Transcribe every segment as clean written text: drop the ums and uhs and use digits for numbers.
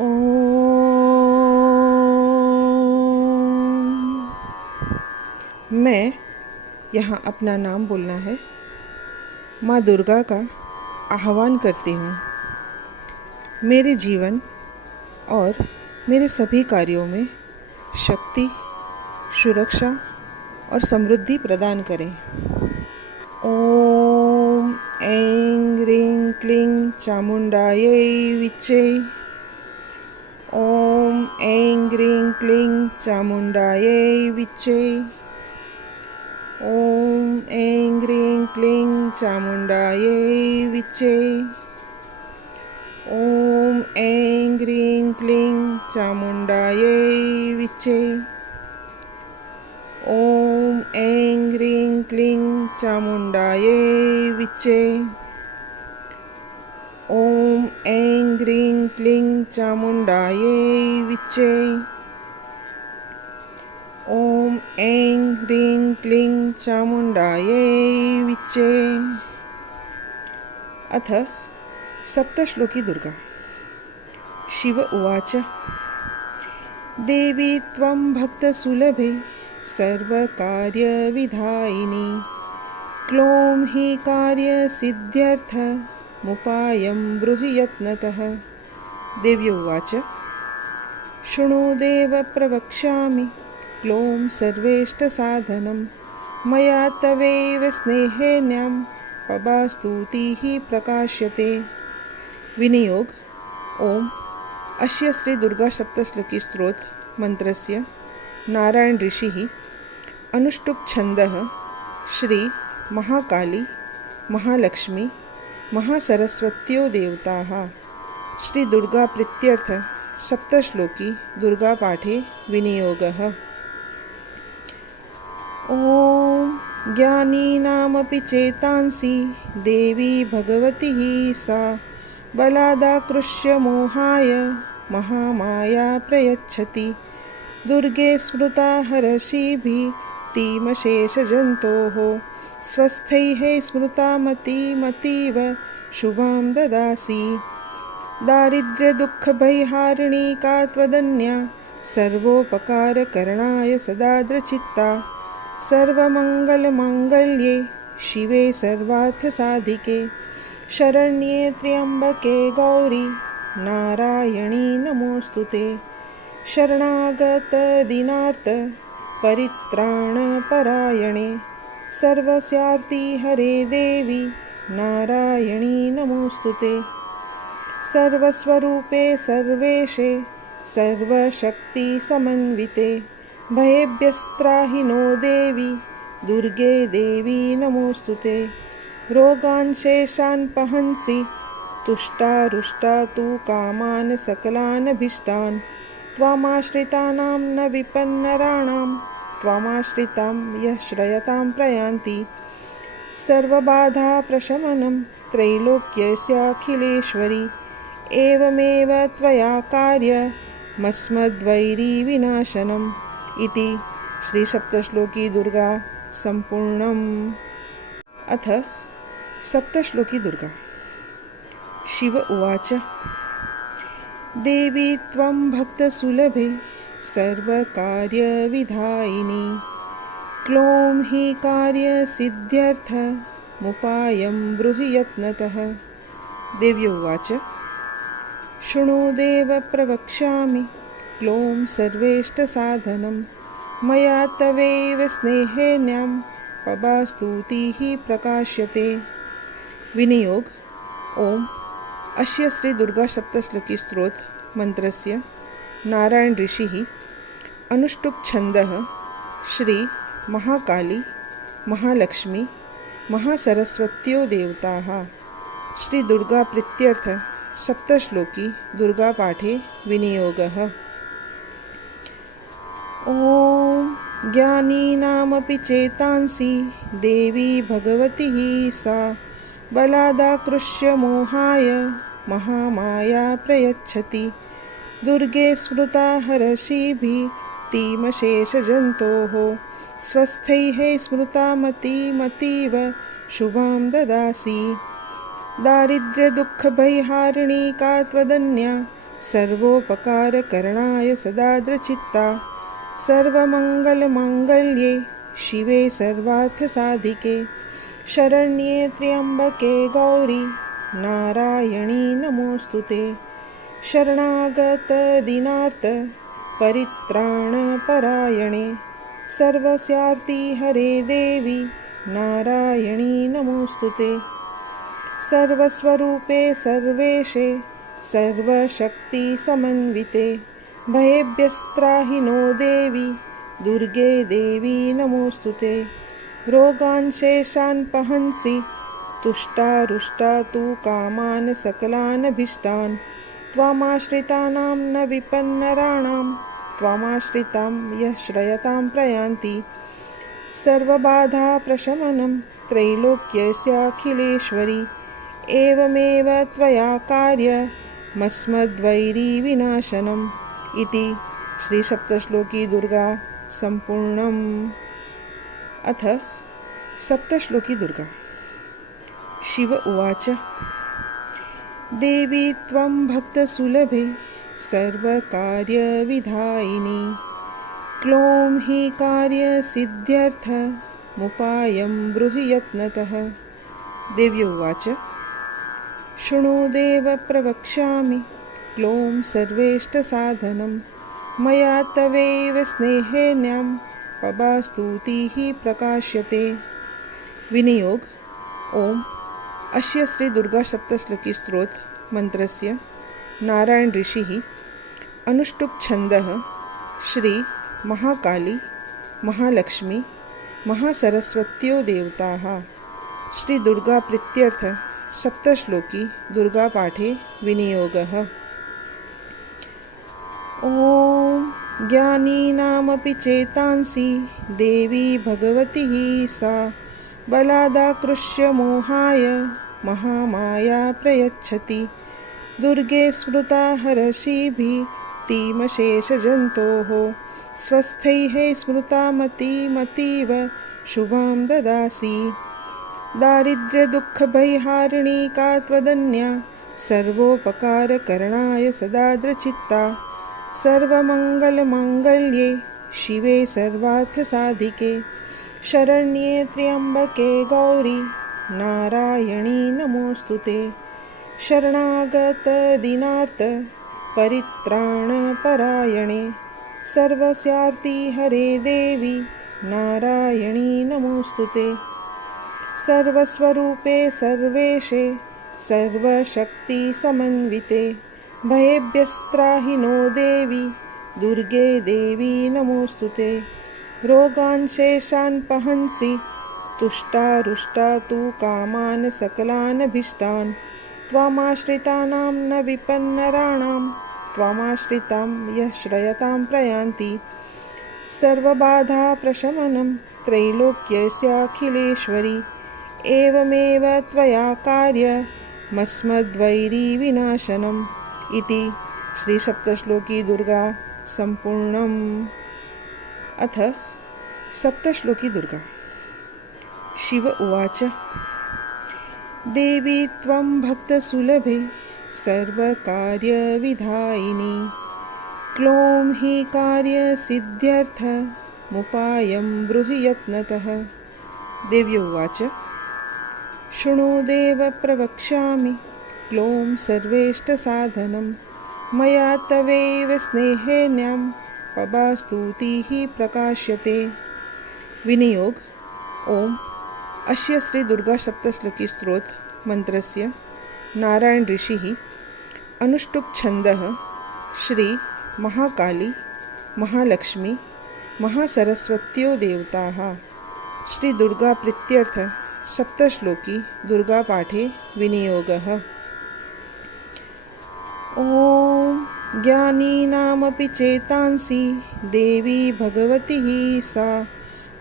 ओम। मैं यहाँ अपना नाम बोलना है। माँ दुर्गा का आह्वान करती हूँ। मेरे जीवन और मेरे सभी कार्यों में शक्ति, सुरक्षा और समृद्धि प्रदान करें। ओम ऐं ह्रीं क्लीं चामुण्डायै विच्चे। ओम ऐं ह्रीं क्लीं चामुण्डायै विच्चे। ओम ऐं ह्रीं क्लीं चामुण्डायै विच्चे। ओम ऐं ह्रीं क्लीं चामुण्डायै विच्चे। ओम ऐं ह्रीं क्लीं चामुण्डायै विच्चे। ओम ऐं ह्रीं क्लीं चामुण्डायै विच्चे। ओम ऐं ह्रीं क्लीं चामुण्डायै विच्चे। अथ सप्तश्लोकी दुर्गा। शिव उवाच। देवी त्वं भक्तसुलभे सर्वकार्यविधायिनी। क्लौं हि कार्यसिद्ध्यर्थमुपायं ब्रूहि यत्नतः। देवी उवाच। शृणु देव प्रवक्ष्यामि क्लौं सर्वेष्टसाधनं। मया तवैव स्नेहेन्यां पबास्तुतिः प्रकाश्यते। विनियोग। ओम अस्य श्री दुर्गा सप्तश्लोकी स्तोत्र मंत्रस्य नारायण ऋषिः अनुष्टुप् छन्दः श्री महाकाली महालक्ष्मी महासरस्वत्यो देवताः श्री दुर्गा प्रीत्यर्थ सप्तश्लोकी दुर्गा पाठे विनियोगः। ओम ज्ञानीनामपि चेतांसि देवी भगवती सा बलादाकृष्य मोहाय महामाया प्रयच्छति। दुर्गे स्मृता हरषिभिस्तीमशेषजन्तोः स्वस्थैः स्मृता मतीव शुभां ददासि। दारिद्र्यदुःखभयहारिणी का त्वदन्या सर्वोपकारकरणाय सदाद्रचित्ता। सर्वमङ्गलमाङ्गल्ये शिवे सर्वार्थसाधिके शरण्ये त्र्यम्बके गौरी नारायणी नमोऽस्तुते। शरणागतदीनार्त परित्राणपरायणे सर्वस्यार्ति हरे देवी नारायणी नमोऽस्तुते। सर्वस्वरूपे सर्वेशे सर्वशक्तिसमन्विते भयेभ्यस्त्राहि नो देवी दुर्गे देवी नमोऽस्तुते। रोगान् शेषान् पहंसि तुष्टारुष्टा तु कामान् सकलानभीष्टान्। त्वामाश्रितानां न विपन्नराणां त्वामाश्रितां यः श्रयतां प्रयान्ति। सर्वबाधा प्रशमनं त्रैलोक्यस्याखिलेश्वरी एवमेव त्वया कार्यमस्मद्वैरीविनाशनम् इति श्री सप्तश्लोकी दुर्गा संपूर्णम्। अथ सप्तश्लोकी दुर्गा। शिव उवाच। देवी त्वं भक्तसुलभे सर्वकार्यविधायिनी। क्लौं हि कार्यसिद्ध्यर्थमुपायं ब्रूहि यत्नतः। देवी उवाच। शृणु देव प्रवक्ष्यामि क्लौं सर्वेष्टसाधनं। मया तवैव स्नेहेन्यां पबास्तुतिः प्रकाश्यते। विनियोग। ओम अस्य श्री दुर्गा सप्तश्लोकी स्तोत्र मंत्रस्य नारायण ऋषिः अनुष्टुप् छन्दः श्री महाकाली महालक्ष्मी महासरस्वत्यो देवताः श्री दुर्गा प्रीत्यर्थ सप्तश्लोकी दुर्गा पाठे विनियोगः। ओम ज्ञानीनामपि चेतांसि देवी भगवती सा बलादाकृष्य मोहाय महामाया प्रयच्छति। दुर्गे स्मृता हरषिभिस्तीमशेषजन्तोः स्वस्थैः स्मृता मतीव शुभां ददासि। दारिद्र्यदुःखभयहारिणी का त्वदन्या सर्वोपकारकरणाय सदाद्रचित्ता सर्वमङ्गलमाङ्गल्ये शिवे सर्वार्थसाधिके शरण्ये त्र्यम्बके गौरी नारायणी नमोऽस्तुते शरणागतदीनार्थ परित्राणपरायणे सर्वस्यार्ति हरे देवी नारायणी नमोऽस्तुते सर्वस्वरूपे सर्वेशे सर्वशक्तिसमन्विते भयेभ्यस्त्राहि नो देवी दुर्गे देवी नमोऽस्तुते रोगान् शेषान् पहंसि तुष्टारुष्टा तु कामान् सकलानभीष्टान् त्वामाश्रितानां न विपन्नराणां त्वामाश्रितां यः श्रयतां प्रयान्ति सर्वबाधाप्रशमनं त्रैलोक्यस्याखिलेश्वरी एवमेव त्वया कार्यमस्मद्वैरीविनाशनम् इति श्रीसप्तश्लोकी दुर्गा सम्पूर्णम्। अथ सप्तश्लोकी दुर्गा। शिव उवाच देवी त्वं भक्तसुलभे सर्वकार्यविधायिनी क्लों हि कार्यसिद्ध्यर्थमुपायं ब्रूहि यत्नतः। देवी उवाच शृणु देव प्रवक्ष्यामि क्लों सर्वेष्टसाधनं मया तवैव स्नेहेन्यां पबास्तुतिः प्रकाश्यते। विनियोग। ओम अस्य श्री दुर्गा सप्तश्लोकी स्तोत्र मंत्रस्य नारायण ऋषिः अनुष्टुप् छन्दः श्री महाकाली महालक्ष्मी महासरस्वत्यो देवताः श्री दुर्गा प्रीत्यर्थ सप्तश्लोकी दुर्गा पाठे विनियोगः। ओम ज्ञानीनामपि चेतांसि देवी भगवती सा बलादाकृष्य मोहाय महामाया प्रयच्छति दुर्गे स्मृता हर्षिभिः तीमशेषजन्तोः स्वस्थैः स्मृता मतीव शुभां ददासि दारिद्र्यदुःखभयहारिणी का त्वदन्या सर्वोपकारकरणाय सदाद्रचित्ता सर्वमङ्गलमाङ्गल्ये शिवे सर्वार्थसाधिके शरण्ये त्र्यम्बके गौरी नारायणी नमोऽस्तुते शरणागतदीनार्थ परित्राणपरायणे सर्वस्यार्ति हरे देवी नारायणी नमोऽस्तुते सर्वस्वरूपे सर्वेशे सर्वशक्तिसमन्विते भयेभ्यस्त्राहि नो देवी दुर्गे देवी नमोऽस्तुते रोगान् शेषान् पहंसि तुष्टारुष्टा तु कामान् सकलानभीष्टान् त्वामाश्रितानां न विपन्नराणां त्वामाश्रितां यः श्रयतां प्रयान्ति सर्वबाधाप्रशमनं त्रैलोक्यस्याखिलेश्वरी एवमेव त्वया कार्यमस्मद्वैरीविनाशनम् इति श्रीसप्तश्लोकी दुर्गा सम्पूर्णम्। अथ सप्तश्लोकी दुर्गा। शिव उवाच देवी त्वं भक्तसुलभे सर्वकार्यविधायिनी क्लों हि कार्यसिद्ध्यर्थमुपायं ब्रूहि यत्नतः। देवी उवाच शृणु देव प्रवक्ष्यामि क्लों सर्वेष्टसाधनं मया तवैव स्नेहेन्यां पबास्तुतिः प्रकाश्यते। विनियोग। ओम अस्य श्री दुर्गा सप्तश्लोकी स्तोत्र मंत्रस्य नारायण ऋषिः अनुष्टुप् छन्दः श्री महाकाली महालक्ष्मी महासरस्वत्यो देवताः श्री दुर्गा प्रीत्यर्थ सप्तश्लोकी दुर्गा पाठे विनियोगः। ओम ज्ञानीनामपि चेतांसि देवी भगवती सा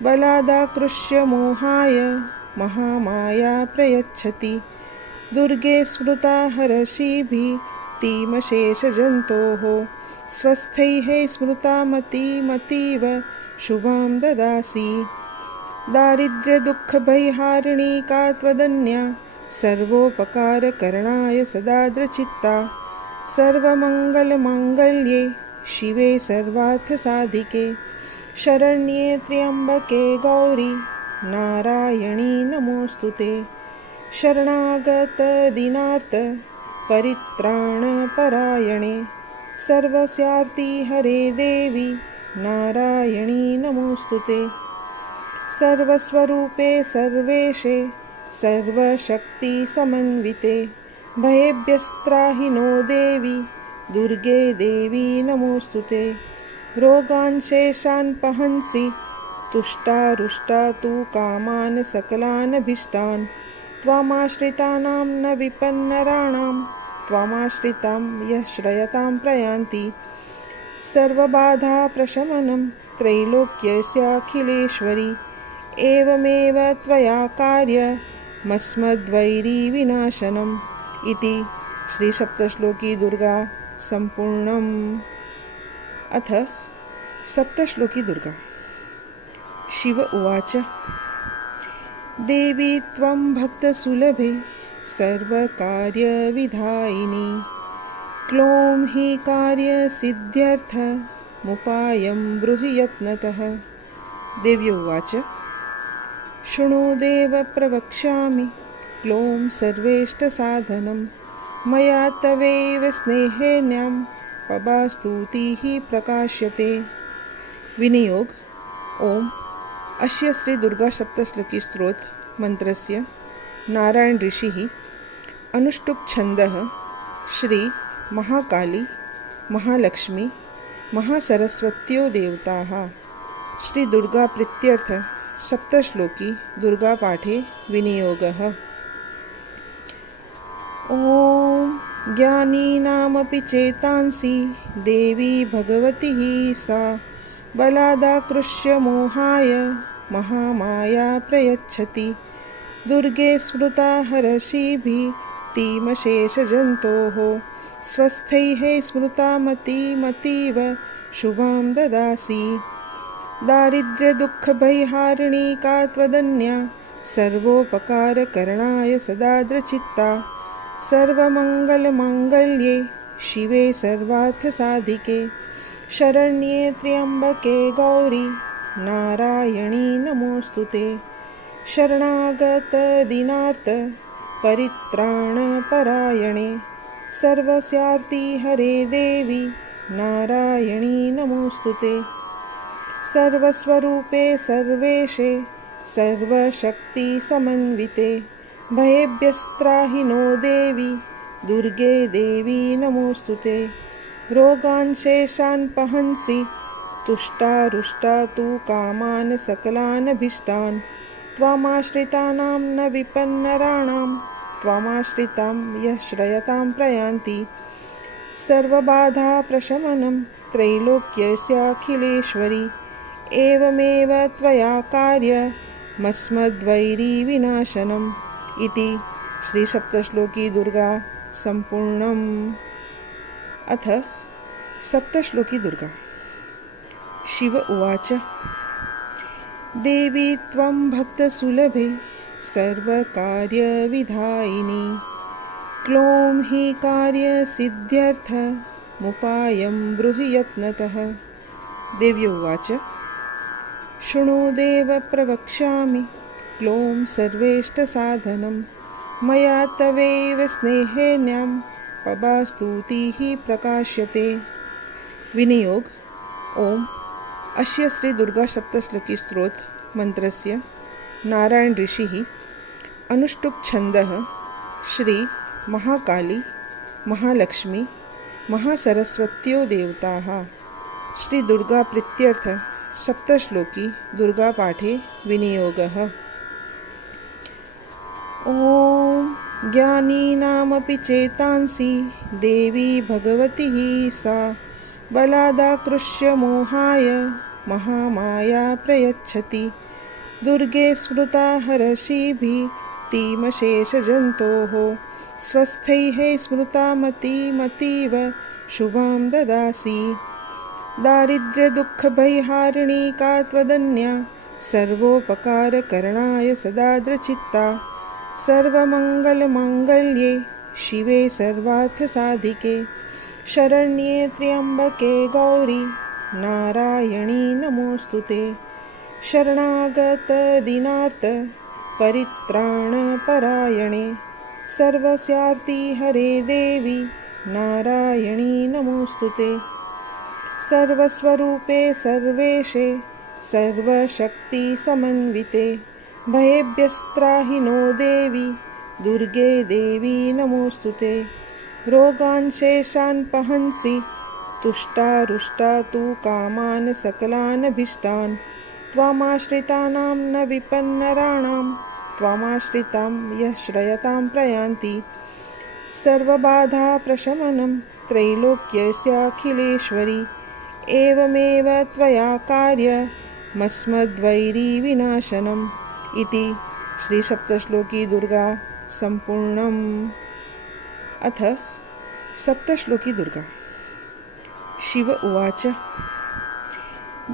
बलादाकृष्य मोहाय महामाया प्रयच्छति दुर्गे स्मृता हर्षिभिः तीमशेषजन्तोः स्वस्थैः स्मृता मतीव शुभां ददासि दारिद्र्यदुःखभयहारिणी का त्वदन्या सर्वोपकारकरणाय सदाद्रचित्ता सर्वमङ्गलमाङ्गल्ये शिवे सर्वार्थसाधिके शरण्ये त्र्यम्बके गौरी नारायणी नमोऽस्तुते। शरणागतदीनार्थ परित्राणपरायणे सर्वस्यार्ति हरे देवी नारायणी नमोऽस्तुते। सर्वस्वरूपे सर्वेशे सर्वशक्तिसमन्विते भयेभ्यस्त्राहि नो देवी दुर्गे देवी नमोऽस्तुते। रोगान् शेषान् पहंसि तुष्टारुष्टा तु कामान् सकलानभीष्टान् त्वामाश्रितानां न विपन्नराणां त्वामाश्रितां यः श्रयतां प्रयान्ति। सर्वबाधाप्रशमनं त्रैलोक्यस्याखिलेश्वरी एवमेव त्वया कार्यमस्मद्वैरीविनाशनम् इति श्रीसप्तश्लोकी दुर्गा सम्पूर्णम्। अथ सप्तश्लोकी दुर्गा। शिव उवाच देवी त्वं भक्तसुलभे सर्वकार्यविधायिनी क्लों हि कार्यसिद्ध्यर्थमुपायं ब्रूहि यत्नतः। देवी उवाच शृणु देव प्रवक्ष्यामि क्लों सर्वेष्टसाधनं मया तवैव स्नेहेन्यां पबास्तुतिः प्रकाश्यते। विनियोग। ओम अस्य श्री दुर्गा सप्तश्लोकी स्तोत्र मंत्रस्य नारायण ऋषिः अनुष्टुप छन्दः श्री महाकाली महालक्ष्मी महासरस्वत्यो देवताः श्री दुर्गा प्रीत्यर्थ सप्तश्लोकी दुर्गा पाठे विनियोगः। ओम ज्ञानीनामपि चेतांसि देवी भगवती सा बलादाकृष्य मोहाय महामाया प्रयच्छति। दुर्गे स्मृता हर्षिभिः तीमशेषजन्तोः स्वस्थैः स्मृता मतीव शुभां ददासि। दारिद्र्यदुःखभयहारिणी का त्वदन्या सर्वोपकारकरणाय सदाद्रचित्ता। सर्वमङ्गलमाङ्गल्ये शिवे सर्वार्थसाधिके शरण्ये त्र्यम्बके गौरी नारायणी नमोऽस्तुते। शरणागतदीनार्थ परित्राणपरायणे सर्वस्यार्ति हरे देवी नारायणी नमोऽस्तुते। सर्वस्वरूपे सर्वेशे सर्वशक्तिसमन्विते भयेभ्यस्त्राहि नो देवी दुर्गे देवी नमोऽस्तुते। रोगान् शेषान् पहंसि तुष्टारुष्टा तु कामान् सकलानभीष्टान् त्वामाश्रितानां न विपन्नराणां त्वामाश्रितां यः श्रयतां प्रयान्ति। सर्वबाधाप्रशमनं त्रैलोक्यस्याखिलेश्वरी एवमेव त्वया कार्यमस्मद्वैरीविनाशनम् इति श्रीसप्तश्लोकी दुर्गा सम्पूर्णम्। अथ सप्तश्लोकी दुर्गा। शिव उवाच देवी त्वं भक्तसुलभे सर्वकार्यविधायिनी क्लों हि कार्यसिद्ध्यर्थमुपायं ब्रूहि यत्नतः। देवी उवाच शृणु देव प्रवक्ष्यामि क्लों सर्वेष्टसाधनं मया तवैव स्नेहेन्यां पबास्तुतिः प्रकाश्यते। विनियोग। ओम अस्य श्री दुर्गा सप्तश्लोकी स्तोत्र मंत्रस्य नारायण ऋषिः अनुष्टुप छन्दः श्री महाकाली महालक्ष्मी महासरस्वत्यो देवताः श्री दुर्गा प्रीत्यर्थ सप्तश्लोकी दुर्गा पाठे विनियोगः। ओम ज्ञानीनामपि चेतांसि देवी भगवती सा बलादाकृष्य मोहाय महामाया प्रयच्छति। दुर्गे स्मृता हर्षिभिः तीमशेषजन्तोः स्वस्थैः स्मृता मतीव शुभां ददासि। दारिद्र्यदुःखभयहारिणी का त्वदन्या सर्वोपकारकरणाय सदाद्रचित्ता। सर्वमङ्गलमाङ्गल्ये शिवे सर्वार्थसाधिके शरण्ये त्र्यंबके गौरी नारायणी नमोस्तुते। शरणागत दीनार्थ परित्राणपरायणे सर्वस्यार्ति हरे देवी नारायणी नमोस्तुते। सर्वस्वरूपे सर्वेशे सर्वशक्ति समन्विते भयेभ्यस्त्राहि नो देवी दुर्गे देवी नमोस्तुते। रोगान् शेषान् पहंसि तुष्टारुष्टा तु कामान् सकलान् अभीष्टान् त्वामाश्रितानां न विपन्नराणां त्वामाश्रितां यः श्रयतां प्रयान्ति। सर्वबाधा प्रशमनं त्रैलोक्यस्याखिलेश्वरी एवमेव त्वया कार्यमस्मद्वैरी विनाशनम् इति श्री सप्तश्लोकी दुर्गा संपूर्णम्। अथ सप्तश्लोकी दुर्गा। शिव उवाच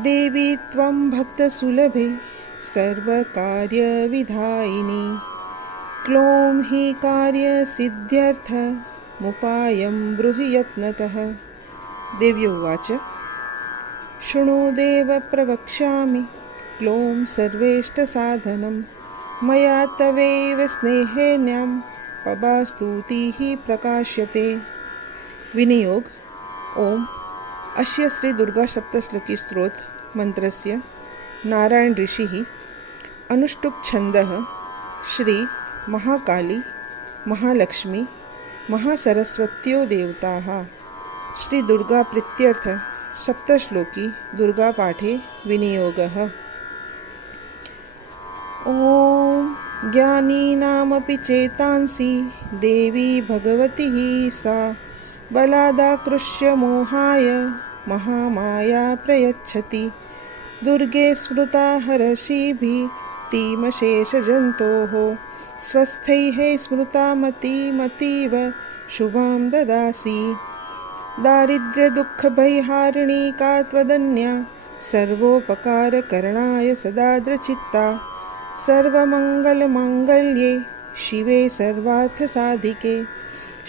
देवी त्वं भक्तसुलभे सर्वकार्यविधायिनी क्लों हि कार्यसिद्ध्यर्थमुपायं ब्रूहि यत्नतः। देवी उवाच शृणु देव प्रवक्ष्यामि क्लों सर्वेष्टसाधनं मया तवैव स्नेहेन्यां पबास्तुतिः प्रकाश्यते। विनियोग। ओम अस्य श्री दुर्गा सप्तश्लोकी स्तोत्र मंत्रस्य नारायण ऋषिः अनुष्टुप् छन्दः श्री महाकाली महालक्ष्मी महासरस्वत्यो देवताः श्री दुर्गा प्रीत्यर्थ सप्तश्लोकी दुर्गा पाठे विनियोगः। ओम ज्ञानीनामपि चेतांसि देवी भगवती सा बलादाकृष्य मोहाय महामाया प्रयच्छति। दुर्गे स्मृता हर्षिभिः तीमशेषजन्तोः स्वस्थैः स्मृता मतीव शुभां ददासि। दारिद्र्यदुःखभयहारिणी का त्वदन्या सर्वोपकारकरणाय सदाद्रचित्ता। सर्वमङ्गलमाङ्गल्ये शिवे सर्वार्थसाधिके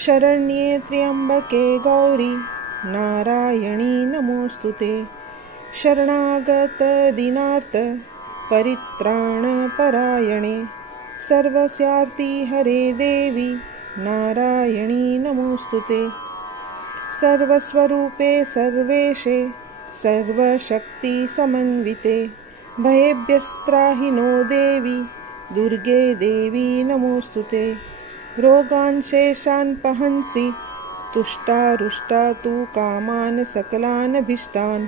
शरण्ये त्र्यंबके गौरी नारायणी नमोस्तुते। शरणागत दीनार्थ परित्राणपरायणे सर्वस्यार्ति हरे देवी नारायणी नमोस्तुते। सर्वस्वरूपे सर्वेशे सर्वशक्ति समन्विते भयेभ्यस्त्राहि नो देवी दुर्गे देवी नमोस्तुते। रोगान् शेषान् पहंसि तुष्टारुष्टा तु कामान् सकलान् अभीष्टान्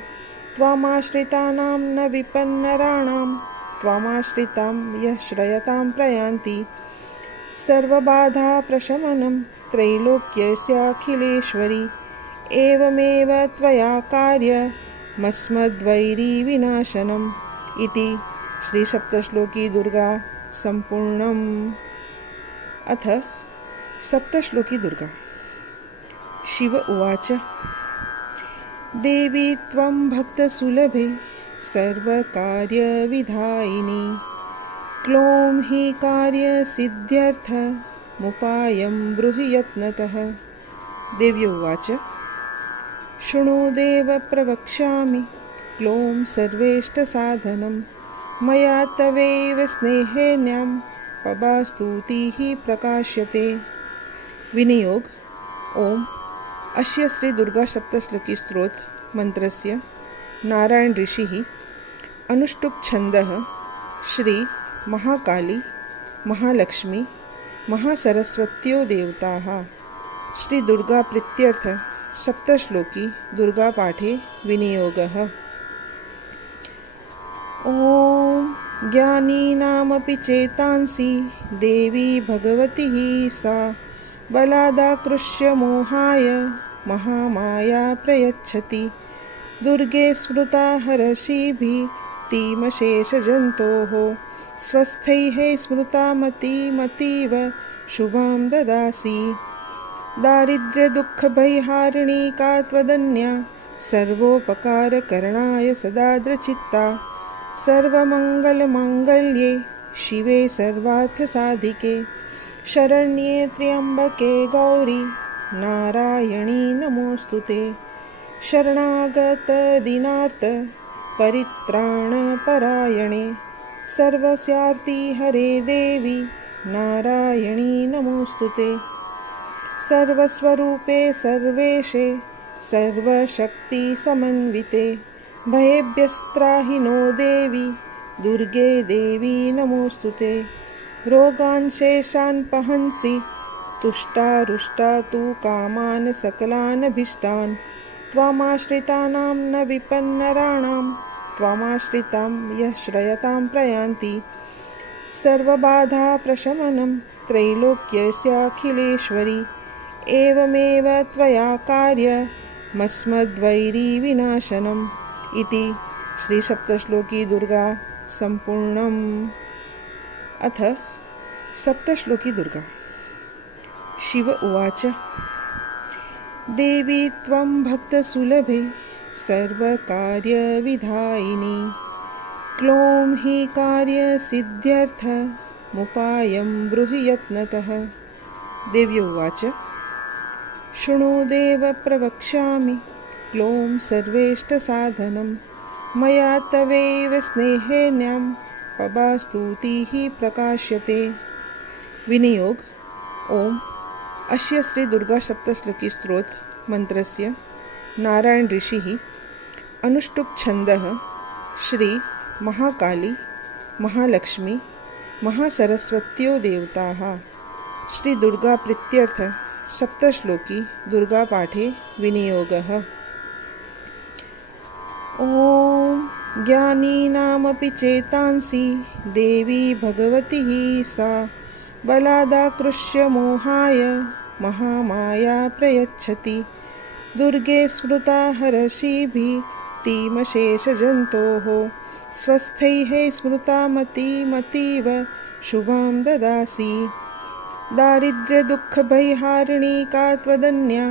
त्वामाश्रितानां न विपन्नराणां त्वामाश्रितां यः श्रयतां प्रयान्ति। सर्वबाधा प्रशमनं त्रैलोक्यस्याखिलेश्वरी एवमेव त्वया कार्यमस्मद्वैरी विनाशनम् इति श्री सप्तश्लोकी दुर्गा संपूर्णम्। अथ सप्तश्लोकी दुर्गा। शिव उवाच देवी त्वं भक्तसुलभे सर्वकार्यविधायिनी क्लों हि कार्यसिद्ध्यर्थमुपायं ब्रूहि यत्नतः। देवी उवाच शृणु देव प्रवक्ष्यामि क्लों सर्वेष्टसाधनं मया तवैव स्नेहेन्यां पबास्तुतिः प्रकाश्यते। विनियोग। ओम अस्य श्री दुर्गा सप्तश्लोकी स्तोत्र मंत्रस्य नारायण ऋषिः अनुष्टुप् छन्दः श्री महाकाली महालक्ष्मी महासरस्वत्यो देवताः श्री दुर्गा प्रीत्यर्थ सप्तश्लोकी दुर्गा पाठे विनियोगः। ओम ज्ञानीनामपि चेतांसि देवी भगवती सा बलादाकृष्य मोहाय महामाया प्रयच्छति। दुर्गे स्मृता हर्षिभिः तीमशेषजन्तोः स्वस्थैः स्मृता मतीव शुभां ददासि। दारिद्र्यदुःखभयहारिणी का त्वदन्या सर्वोपकारकरणाय सदाद्रचित्ता। सर्वमङ्गलमाङ्गल्ये शिवे सर्वार्थसाधिके शरण्ये त्र्यंबके गौरी नारायणी नमोऽस्तु ते। शरणागत दीनार्थ परित्राणपरायणे सर्वस्यार्ति हरे देवी नारायणी नमोऽस्तु ते। सर्वस्वरूपे सर्वेशे सर्वशक्तिसमन्विते भयेभ्यस्त्राहि नो देवी दुर्गे देवी नमोऽस्तु ते। रोगान् शेषान् पहंसि तुष्टारुष्टा तु कामान् सकलानभीष्टान् त्वामाश्रितानां न विपन्नराणां त्वामाश्रितां यः श्रयतां प्रयान्ति। सर्वबाधाप्रशमनं त्रैलोक्यस्याखिलेश्वरी एवमेव त्वया कार्यमस्मद्वैरीविनाशनम् इति श्रीसप्तश्लोकी दुर्गा सम्पूर्णम्। अथ सप्तश्लोकी दुर्गा। शिव उवाच देवी त्वं भक्तसुलभे सर्वकार्यविधायिनी क्लों हि कार्यसिद्ध्यर्थमुपायं ब्रूहि यत्नतः। देवी उवाच शृणु देव प्रवक्ष्यामि क्लों सर्वेष्टसाधनं मया तवैव स्नेहेन्यां पबास्तुतिः प्रकाश्यते। विनियोग। ओम अस्य श्री दुर्गा सप्तश्लोकी स्तोत्र मंत्रस्य नारायण ऋषिः अनुष्टुप् छन्दः श्री महाकाली महालक्ष्मी महासरस्वत्यो देवताः श्री दुर्गा प्रीत्यर्थ सप्तश्लोकी दुर्गा पाठे विनियोगः। ओम ज्ञानीनामपि चेतांसि देवी भगवती सा बलादाकृष्य मोहाय महामाया प्रयच्छति। दुर्गे स्मृता हर्षिभिः तीमशेषजन्तोः स्वस्थैः स्मृता मतीव शुभां ददासि। दारिद्र्यदुःखभयहारिणी का त्वदन्या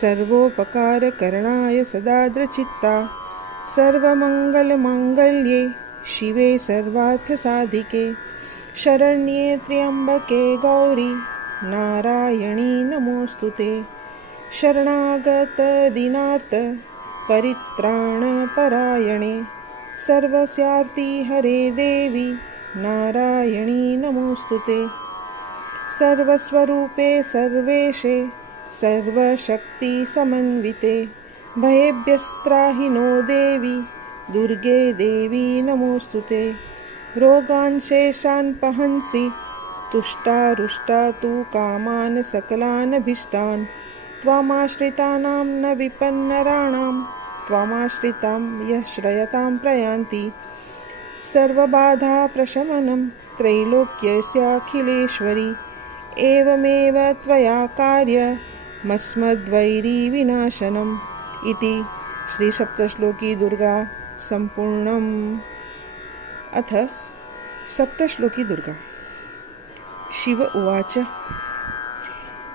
सर्वोपकारकरणाय सदाद्रचित्ता। सर्वमङ्गलमाङ्गल्ये शिवे सर्वार्थसाधिके शरण्ये त्र्यम्बके गौरी नारायणी नमोऽस्तु ते। शरणागत दीनार्थ परित्राणपरायणे सर्वस्यार्ति हरे देवी नारायणी नमोऽस्तु ते। सर्वस्वरूपे सर्वेशे सर्वशक्तिसमन्विते भयेभ्यस्त्राहि नो देवी दुर्गे देवी नमोऽस्तु ते। रोगान् शेषान् पहंसि तुष्टारुष्टा तु कामान् सकलानभीष्टान् त्वामाश्रितानां न विपन्नराणां त्वामाश्रितां यः श्रयतां प्रयान्ति। सर्वबाधाप्रशमनं त्रैलोक्यस्याखिलेश्वरी एवमेव त्वया कार्यमस्मद्वैरीविनाशनम् इति श्रीसप्तश्लोकी दुर्गा सम्पूर्णम्। अथ सप्तश्लोकी दुर्गा। शिव उवाच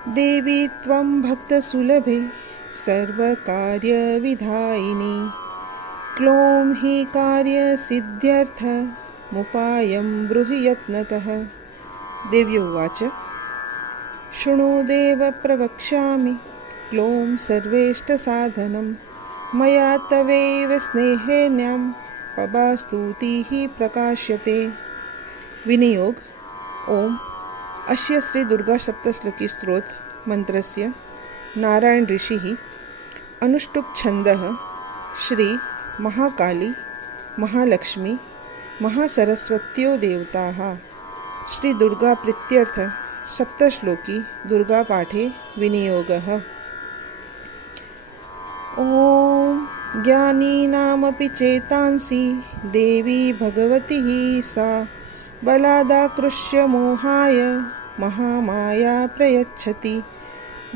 देवी त्वं भक्तसुलभे सर्वकार्यविधायिनी क्लों हि कार्यसिद्ध्यर्थमुपायं ब्रूहि यत्नतः। देवी उवाच शृणु देव प्रवक्ष्यामि क्लों सर्वेष्टसाधनं मया तवैव स्नेहेन्यां पबास्तुतिः प्रकाश्यते। विनियोग। ओम अस्य श्री दुर्गा सप्तश्लोकी स्तोत्र मंत्रस्य नारायण ऋषिः अनुष्टुप् छन्दः श्री महाकाली महालक्ष्मी महासरस्वत्यो देवताः श्री दुर्गा प्रीत्यर्थ सप्तश्लोकी दुर्गा पाठे विनियोगः। ओम ज्ञानीनामपि चेतांसि देवी भगवती सा बलादाकृष्य मोहाय महामाया प्रयच्छति।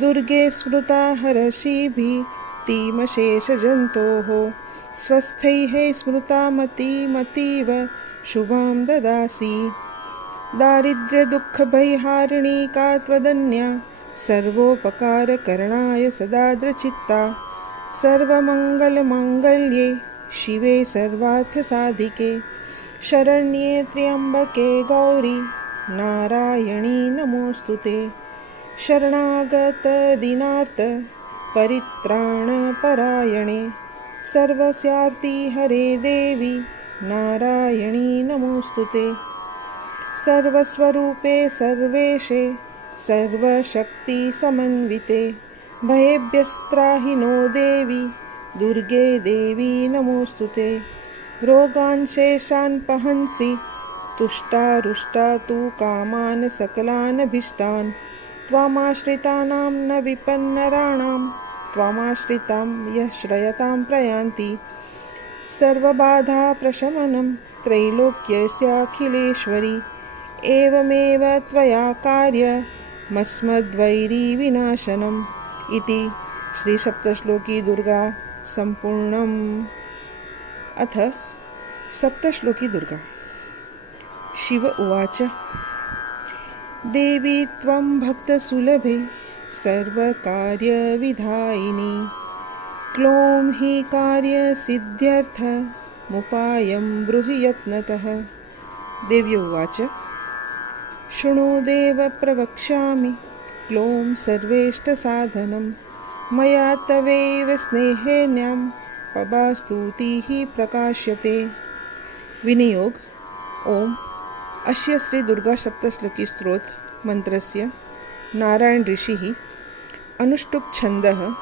दुर्गे स्मृता हर्षिभिः तीमशेषजन्तोः स्वस्थैः स्मृता मतीव शुभां ददासि। दारिद्र्यदुःखभयहारिणी का त्वदन्या सर्वोपकारकरणाय सदाद्रचित्ता। सर्वमङ्गलमाङ्गल्ये शिवे सर्वार्थसाधिके शरण्ये त्र्यम्बके गौरी नारायणी नमोऽस्तु ते। शरणागत दीनार्थ परित्राणपरायणे सर्वस्यार्ति हरे देवी नारायणी नमोस्तुते। सर्वस्वरूपे सर्वेशे सर्वशक्ति समन्विते भयेभ्यस्त्राहि नो देवी दुर्गे देवी नमोस्तुते। रोगान् शेषान् पहंसि तुष्टारुष्टा तु कामान् सकलान् भीष्टान् त्वामाश्रितानां न विपन्नराणां त्वामाश्रितां यः श्रयतां प्रयान्ति। सर्वबाधा प्रशमनं त्रैलोक्यस्याखिलेश्वरी एवमेव त्वया कार्यमस्मद्वैरी विनाशनम् इति श्री सप्तश्लोकी दुर्गा सम्पूर्णम्। अथ सप्तश्लोकी दुर्गा। शिव उवाच देवी त्वं भक्तसुलभे सर्वकार्यविधायिनी क्लों हि कार्यसिद्ध्यर्थमुपायं ब्रूहि यत्नतः। देवी उवाच शृणु देव प्रवक्ष्यामि क्लों सर्वेष्टसाधनं मया तवैव स्नेहेन्यां पबास्तुतिः प्रकाश्यते। विनियोग। ओम अस्य श्री दुर्गा सप्तश्लोकी स्तोत्र मंत्रस्य नारायण ऋषिः अनुष्टुप् छन्दः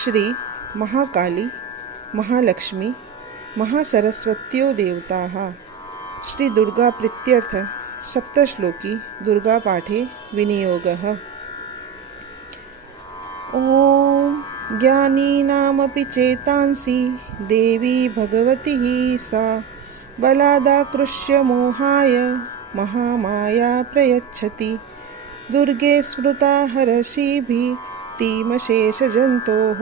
श्री महाकाली महालक्ष्मी महासरस्वत्यो देवताः श्री दुर्गा प्रीत्यर्थ सप्तश्लोकी दुर्गा पाठे विनियोगः। ओम ज्ञानीनामपि चेतांसि देवी भगवती सा बलादाकृष्य मोहाय महामाया प्रयच्छति। दुर्गे स्मृता हर्षिभिः तीमशेषजन्तोः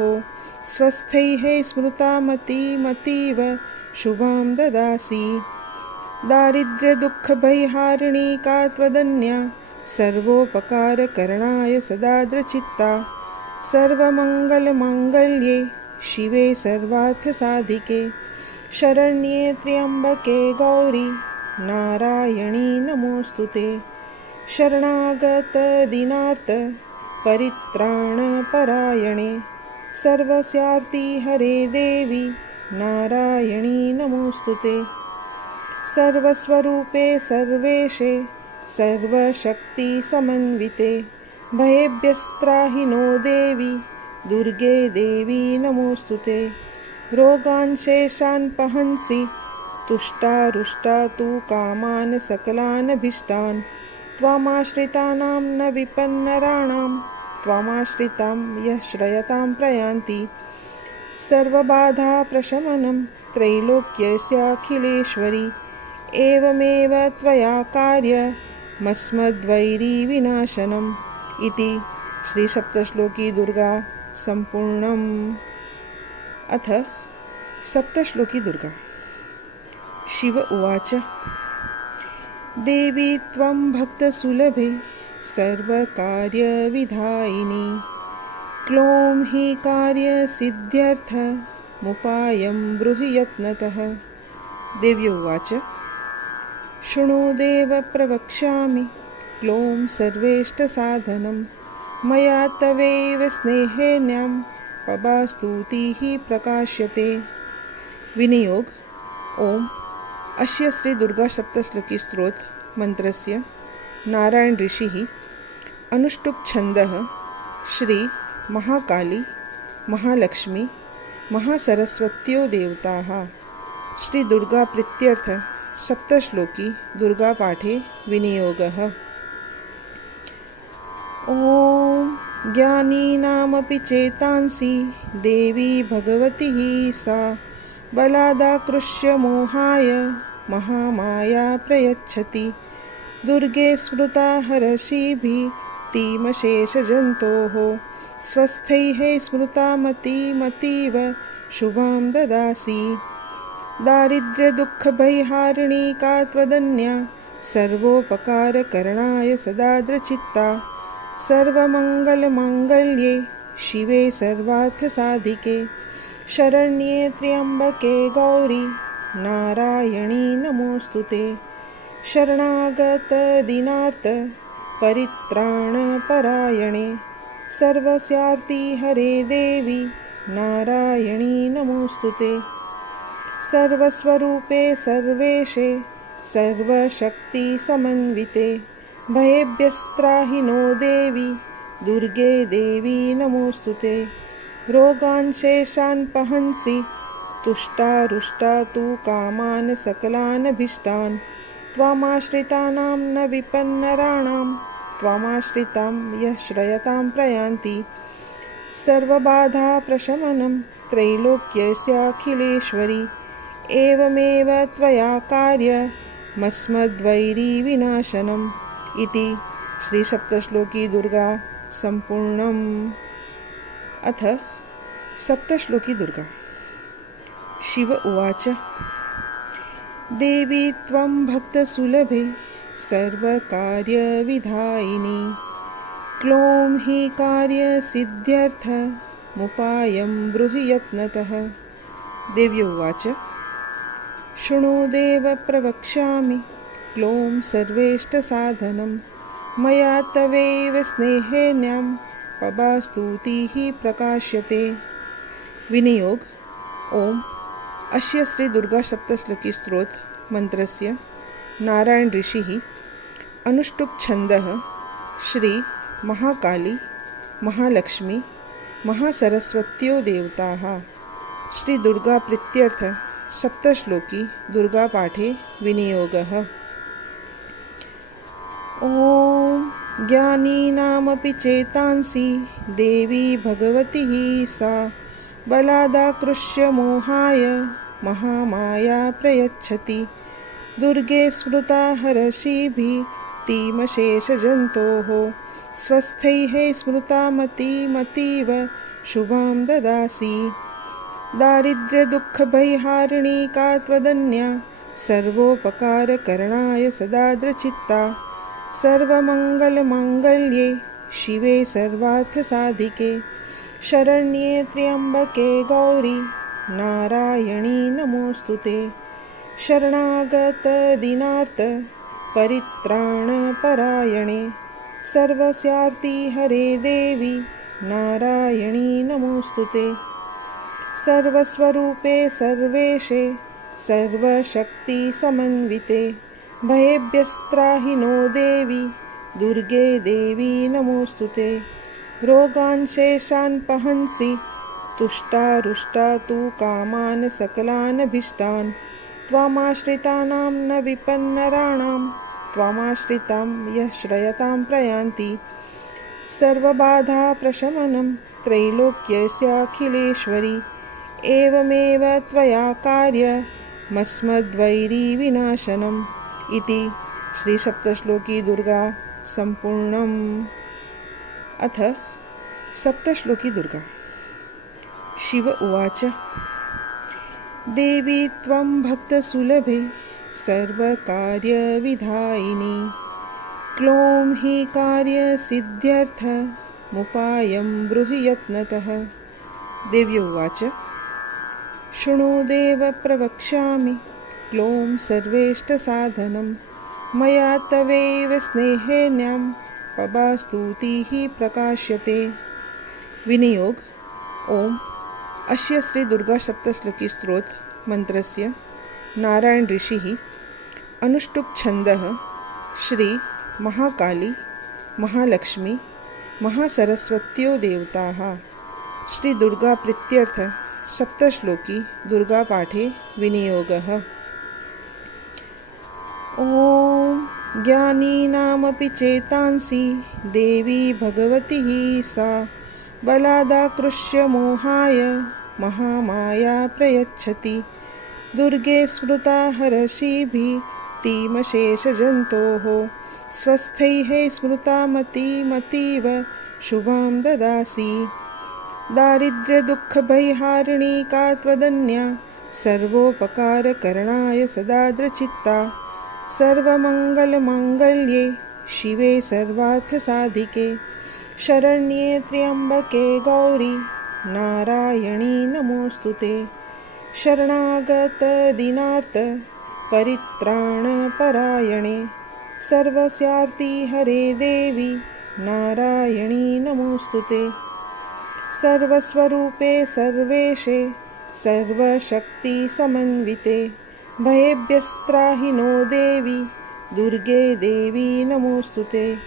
स्वस्थैः स्मृता मतीव शुभां ददासि। दारिद्र्यदुःखभयहारिणी का त्वदन्या सर्वोपकारकरणाय सदाद्रचित्ता। सर्वमङ्गलमाङ्गल्ये शिवे सर्वार्थसाधिके शरण्ये त्र्यम्बके गौरी नारायणी नमोस्तुते। शरणागत दीनार्थ परित्राणपरायणे सर्वस्यार्ति हरे देवी नारायणी नमोस्तुते। सर्वस्वरूपे सर्वेशे सर्वशक्ति समन्विते भयेभ्यस्त्राहि नो देवी दुर्गे देवी नमोस्तुते। रोगान् शेषान् पहंसि तुष्टारुष्टा तु कामान् सकलान् भीष्टान् त्वामाश्रितानां न विपन्नराणां त्वामाश्रितां यः श्रयतां प्रयान्ति। सर्वबाधा प्रशमनं त्रैलोक्यस्याखिलेश्वरी एवमेव त्वया कार्यमस्मद्वैरी विनाशनम् इति श्री सप्तश्लोकी दुर्गा सम्पूर्णम्। अथ सप्तश्लोकी दुर्गा। शिव उवाच देवी त्वं भक्तसुलभे सर्वकार्यविधायिनी क्लों हि कार्यसिद्ध्यर्थमुपायं ब्रूहि यत्नतः। देवी उवाच शृणु देव प्रवक्ष्यामि क्लों सर्वेष्टसाधनं मया तवैव स्नेहेन्यां पबास्तुतिः प्रकाश्यते। विनियोग। ओम अस्य श्री दुर्गा सप्तश्लोकी स्तोत्र मंत्रस्य नारायण ऋषिः अनुष्टुप् छन्दः श्री महाकाली महालक्ष्मी महासरस्वत्यो देवताः श्री दुर्गा प्रीत्यर्थ सप्तश्लोकी दुर्गा पाठे विनियोगः। ओम ज्ञानीनामपि चेतांसि देवी भगवती सा बलादाकृष्य मोहाय महामाया प्रयच्छति। दुर्गे स्मृता हर्षिभिः तीमशेषजन्तोः स्वस्थैः स्मृता मतीव शुभां ददासि। दारिद्र्यदुःखभयहारिणी का त्वदन्या सर्वोपकारकरणाय सदाद्रचित्ता। सर्वमङ्गलमाङ्गल्ये शिवे सर्वार्थसाधिके शरण्ये त्र्यम्बके गौरी नारायणी नमोस्तुते। शरणागत दीनार्थ परित्राणपरायणे सर्वस्यार्ति हरे देवी नारायणी नमोस्तुते। सर्वस्वरूपे सर्वेशे सर्वशक्तिसमन्विते भयेभ्यस्त्राहि नो देवी दुर्गे देवी नमोस्तुते। रोगान् शेषान् पहंसि तुष्टारुष्टा तु कामान् सकलानभीष्टान् त्वामाश्रितानां न विपन्नराणां त्वामाश्रितां यः श्रयतां प्रयान्ति। सर्वबाधाप्रशमनं त्रैलोक्यस्याखिलेश्वरी एवमेव त्वया कार्यमस्मद्वैरीविनाशनम् इति श्रीसप्तश्लोकी दुर्गा सम्पूर्णम्। अथ सप्तश्लोकी दुर्गा। शिव उवाच देवी त्वं भक्तसुलभे सर्वकार्यविधायिनी क्लों हि कार्यसिद्ध्यर्थमुपायं ब्रूहि यत्नतः। देवी उवाच शृणु देव प्रवक्ष्यामि क्लों सर्वेष्टसाधनं मया तवैव स्नेहेन्यां पबास्तुतिः प्रकाश्यते। विनियोग। ओम अस्य श्री दुर्गा सप्तश्लोकी स्तोत्र मंत्रस्य नारायण ऋषिः अनुष्टुप् छन्दः श्री महाकाली महालक्ष्मी महासरस्वत्यो देवताः श्री दुर्गा प्रीत्यर्थ सप्तश्लोकी दुर्गा पाठे विनियोगः। ओम ज्ञानीनामपि चेतांसि देवी भगवती सा बलादाकृष्य मोहाय महामाया प्रयच्छति। दुर्गे स्मृता हर्षिभिः तीमशेषजन्तोः स्वस्थैः स्मृता मतीव शुभां ददासि। दारिद्र्यदुःखभयहारिणी का त्वदन्या सर्वोपकारकरणाय सदाद्रचित्ता। सर्वमङ्गलमाङ्गल्ये शिवे सर्वार्थसाधिके शरण्ये त्र्यम्बके गौरी नारायणी नमोस्तुते। शरणागतदीनार्थ परित्राणपरायणे सर्वस्यार्ति हरे देवी नारायणी नमोस्तुते। सर्वस्वरूपे सर्वेशे सर्वशक्तिसमन्विते भयेभ्यस्त्राहि नो देवी दुर्गे देवी नमोस्तुते। रोगान् शेषान् पहंसि तुष्टारुष्टा तु कामान् सकलानभीष्टान् त्वामाश्रितानां न विपन्नराणां त्वामाश्रितां यः श्रयतां प्रयान्ति। सर्वबाधाप्रशमनं त्रैलोक्यस्याखिलेश्वरी एवमेव त्वया कार्यमस्मद्वैरीविनाशनम् इति श्रीसप्तश्लोकी दुर्गा सम्पूर्णम्। अथ सप्तश्लोकी दुर्गा। शिव उवाच देवी त्वं भक्तसुलभे सर्वकार्यविधायिनी क्लों हि कार्यसिद्ध्यर्थमुपायं ब्रूहि यत्नतः। देवी उवाच शृणु देव प्रवक्ष्यामि क्लों सर्वेष्टसाधनं मया तवैव स्नेहेन्यां पबास्तुतिः प्रकाश्यते। विनियोग। ओम अस्य श्री दुर्गा सप्तश्लोकी स्तोत्र मंत्रस्य नारायण ऋषिः अनुष्टुप् छन्दः श्री महाकाली महालक्ष्मी महासरस्वत्यो देवताः श्री दुर्गा प्रीत्यर्थ सप्तश्लोकी दुर्गा पाठे विनियोगः। ओम ज्ञानीनामपि चेतांसि देवी भगवती सा बलादाकृष्य मोहाय महामाया प्रयच्छति। दुर्गे स्मृता हर्षिभिः तीमशेषजन्तोः स्वस्थैः स्मृता मतीव शुभां ददासि। दारिद्र्यदुःखभयहारिणी का त्वदन्या सर्वोपकारकरणाय सदाद्रचित्ता। सर्वमङ्गलमाङ्गल्ये शिवे सर्वार्थसाधिके शरण्ये त्र्यम्बके गौरी नारायणी नमोस्तुते। शरणागतदीनार्थ परित्राणपरायणे सर्वस्यार्ति हरे देवी नारायणी नमोस्तुते। सर्वस्वरूपे सर्वेशे सर्वशक्ति समन्विते भयेभ्यस्त्राहि नो देवी दुर्गे देवी नमोस्तुते।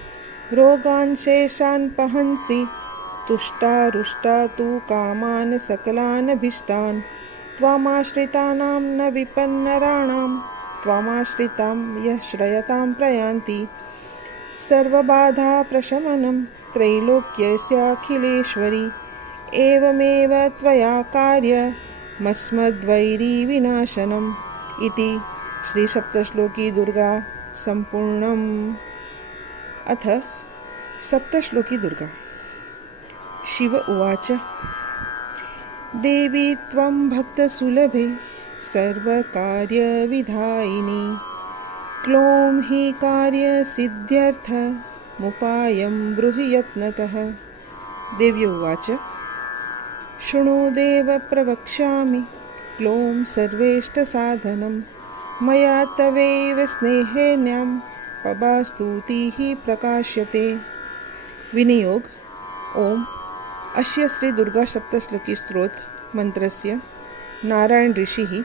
रोगान् शेषान् पहंसि तुष्टारुष्टा तु कामान् सकलान् भीष्टान् त्वामाश्रितानां न विपन्नराणां त्वामाश्रितां यः श्रयतां प्रयान्ति। सर्वबाधा प्रशमनं त्रैलोक्यस्याखिलेश्वरी एवमेव त्वया कार्यमस्मद्वैरी विनाशनम् इति श्री सप्तश्लोकी दुर्गा सम्पूर्णम्। अथ सप्तश्लोकी दुर्गा। शिव उवाच देवी त्वं भक्तसुलभे सर्वकार्यविधायिनी क्लों हि कार्यसिद्ध्यर्थमुपायं ब्रूहि यत्नतः। देवी उवाच शृणु देव प्रवक्ष्यामि क्लों सर्वेष्टसाधनं मया तवैव स्नेहेन्यां पबास्तुतिः प्रकाश्यते। विनियोग। ओम अस्य श्री दुर्गा सप्तश्लोकी स्तोत्र मंत्रस्य नारायण ऋषिः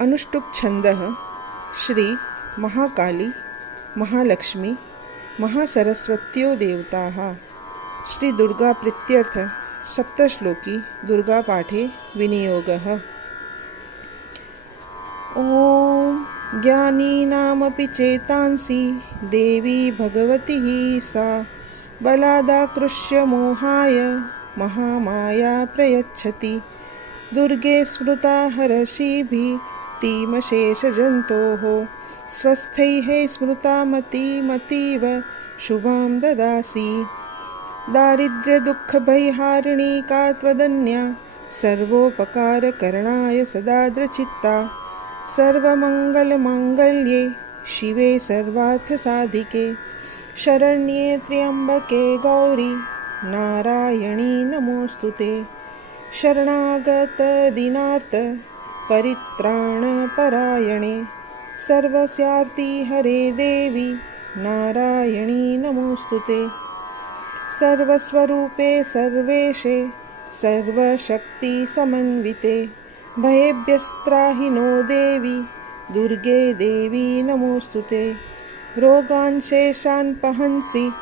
अनुष्टुप् छन्दः श्री महाकाली महालक्ष्मी महासरस्वत्यो देवताः श्री दुर्गा प्रीत्यर्थ सप्तश्लोकी दुर्गा पाठे विनियोगः। ओम ज्ञानीनामपि चेतांसि देवी भगवती सा बलादाकृष्य मोहाय महामाया प्रयच्छति। दुर्गे स्मृता हर्षिभिः तीमशेषजन्तोः स्वस्थैः स्मृता मतीव शुभां ददासि। दारिद्र्यदुःखभयहारिणी का त्वदन्या सर्वोपकारकरणाय सदाद्रचित्ता। सर्वमङ्गलमाङ्गल्ये शिवे सर्वार्थसाधिके शरण्ये त्र्यम्बके गौरी नारायणी नमोस्तुते। शरणागतदीनार्थ परित्राणपरायणे सर्वस्यार्ति हरे देवी नारायणी नमोस्तुते। सर्वस्वरूपे सर्वेशे सर्वशक्ति समन्विते भयेभ्यस्त्राहि नो देवी दुर्गे देवी नमोस्तुते। रोगान् शेषान् पहंसि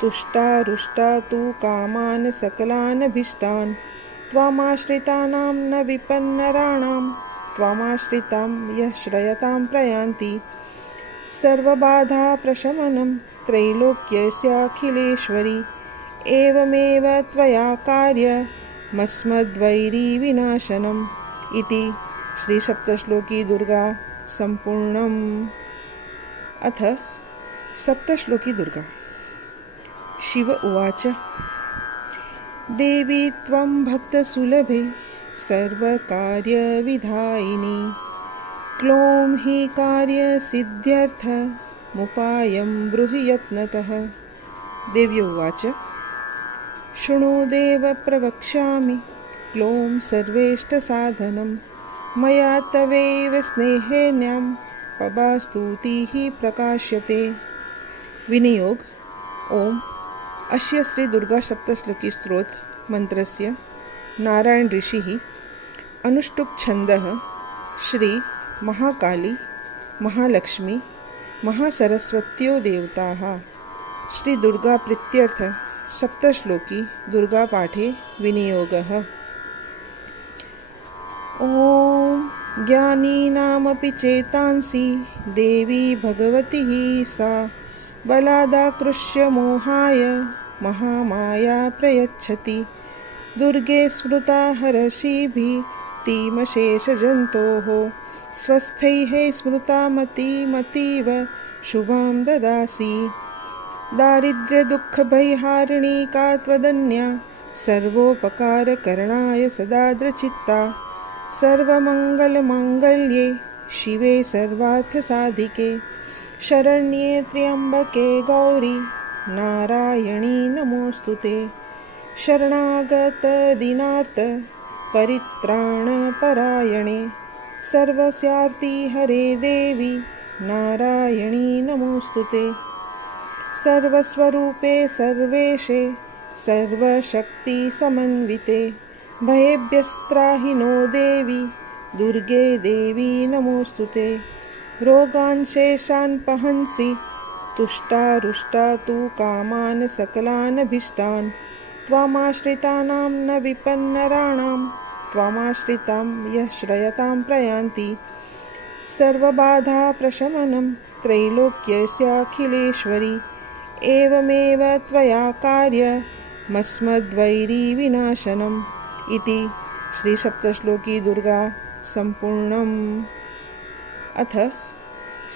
तुष्टारुष्टा तु कामान् सकलान् भीष्टान् त्वामाश्रितानां न विपन्नराणां त्वामाश्रितां यः श्रयतां प्रयान्ति। सर्वबाधा प्रशमनं त्रैलोक्यस्याखिलेश्वरी एवमेव त्वया कार्यमस्मद्वैरी विनाशनम् इति श्री सप्तश्लोकी दुर्गा सम्पूर्णम्। अथ सप्तश्लोकी दुर्गा। शिव उवाच देवी त्वं भक्तसुलभे सर्वकार्यविधायिनी क्लों हि कार्यसिद्ध्यर्थमुपायं ब्रूहि यत्नतः। देवी उवाच शृणु देव प्रवक्ष्यामि क्लों सर्वेष्टसाधनं मया तवैव स्नेहेन्यां पबास्तुतिः प्रकाश्यते। विनियोग। ओम अस्य श्री दुर्गा सप्तश्लोकी स्तोत्र मंत्रस्य नारायण ऋषिः अनुष्टुप् छन्दः श्री महाकाली महालक्ष्मी महासरस्वत्यो देवताः श्री दुर्गा प्रीत्यर्थ सप्तश्लोकी दुर्गा पाठे विनियोगः। ओम ज्ञानीनामपि चेतांसि देवी भगवती सा बलादाकृष्य मोहाय महामाया प्रयच्छति। दुर्गे स्मृता हर्षिभिः तीमशेषजन्तोः स्वस्थैः स्मृता मतीव शुभां ददासि। दारिद्र्यदुःखभयहारिणी का त्वदन्या सर्वोपकारकरणाय सदाद्रचित्ता। सर्वमङ्गलमाङ्गल्ये शिवे सर्वार्थसाधिके शरण्ये त्र्यम्बके गौरी नारायणी नमोस्तुते। शरणागतदीनार्थ परित्राणपरायणे सर्वस्यार्ति हरे देवी नारायणी नमोस्तुते। सर्वस्वरूपे सर्वेशे सर्वशक्तिसमन्विते भयेभ्यस्त्राहि नो देवी दुर्गे देवी नमोस्तुते। रोगान् शेषान् पहंसि तुष्टारुष्टा तु कामान् सकलानभीष्टान् त्वामाश्रितानां न विपन्नराणां त्वामाश्रितां यः श्रयतां प्रयान्ति। सर्वबाधाप्रशमनं त्रैलोक्यस्याखिलेश्वरी एवमेव त्वया कार्यमस्मद्वैरीविनाशनम् इति श्रीसप्तश्लोकी दुर्गा सम्पूर्णम्। अथ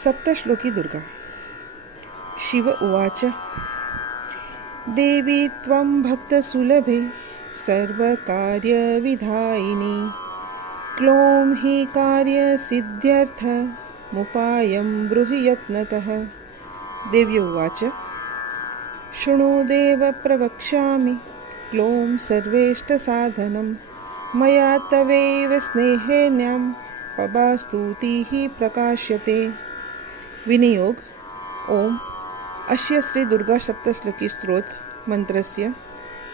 सप्तश्लोकी दुर्गा। शिव उवाच देवी त्वं भक्तसुलभे सर्वकार्यविधायिनी क्लों हि कार्यसिद्ध्यर्थमुपायं ब्रूहि यत्नतः। देवी उवाच शृणु देव प्रवक्ष्यामि क्लों सर्वेष्टसाधनं मया तवैव स्नेहेन्यां पबास्तुतिः प्रकाश्यते। विनियोग। ओम अस्य श्री दुर्गा सप्तश्लोकी स्तोत्र मंत्रस्य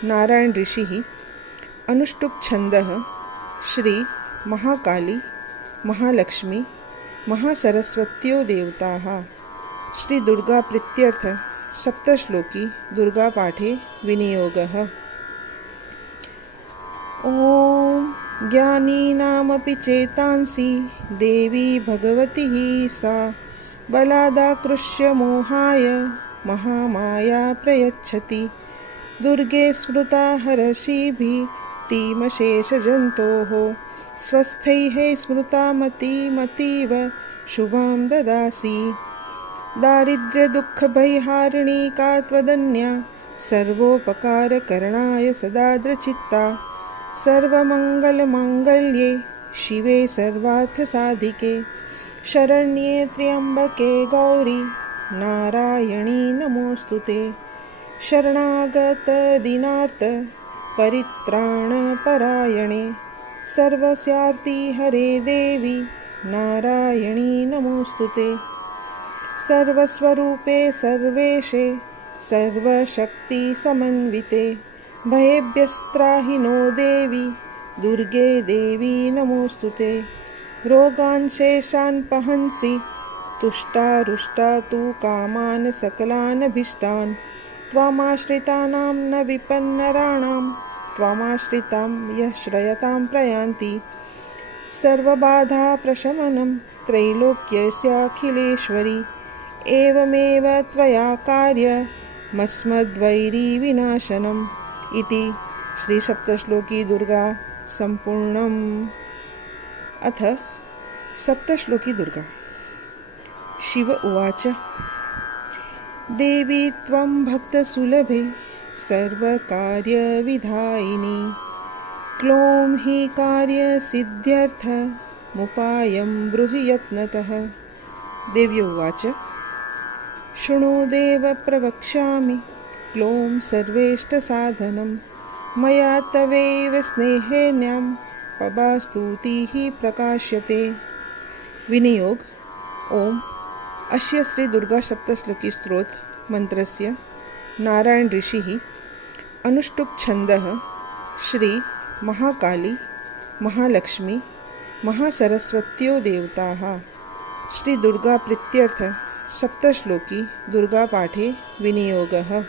नारायण ऋषिः अनुष्टुप् छन्दः श्री महाकाली महालक्ष्मी महासरस्वत्यो देवताः श्री दुर्गा प्रीत्यर्थ सप्तश्लोकी दुर्गा पाठे विनियोगः। ओम ज्ञानीनामपि चेतांसि देवी भगवती सा बलादाकृष्य मोहाय महामाया प्रयच्छति। दुर्गे स्मृता हर्षिभिः तीमशेषजन्तोः स्वस्थैः स्मृता मतीव शुभां ददासि। दारिद्र्यदुःखभयहारिणी का त्वदन्या सर्वोपकारकरणाय सदाद्रचित्ता। सर्वमङ्गलमाङ्गल्ये शिवे सर्वार्थसाधिके शरण्ये त्र्यम्बके गौरी नारायणी नमोस्तुते। शरणागतदीनार्थ परित्राणपरायणे सर्वस्यार्ति हरे देवी नारायणी नमोस्तुते। सर्वस्वरूपे सर्वेशे सर्वशक्तिसमन्विते भयेभ्यस्त्राहि नो देवी दुर्गे देवी नमोस्तुते। रोगान् शेषान् पहंसि तुष्टारुष्टा तु कामान् सकलानभीष्टान् त्वामाश्रितानां न विपन्नराणां त्वामाश्रितां यः श्रयतां प्रयान्ति। सर्वबाधाप्रशमनं त्रैलोक्यस्याखिलेश्वरी एवमेव त्वया कार्यमस्मद्वैरीविनाशनम् इति श्रीसप्तश्लोकी दुर्गा सम्पूर्णम्। अथ सप्तश्लोकी दुर्गा। शिव उवाच देवी त्वं भक्तसुलभे सर्वकार्यविधायिनी क्लों हि कार्यसिद्ध्यर्थमुपायं ब्रूहि यत्नतः। देवी उवाच शृणु देव प्रवक्ष्यामि क्लों सर्वेष्टसाधनं मया तवैव स्नेहेन्यां पबास्तुतिः प्रकाश्यते। विनियोग। ओम अस्य श्री दुर्गा सप्तश्लोकी स्तोत्र मंत्रस्य नारायण ऋषिः अनुष्टुप् छन्दः श्री महाकाली महालक्ष्मी महासरस्वत्यो देवताः श्री दुर्गा प्रीत्यर्थ सप्तश्लोकी दुर्गा पाठे विनियोगः।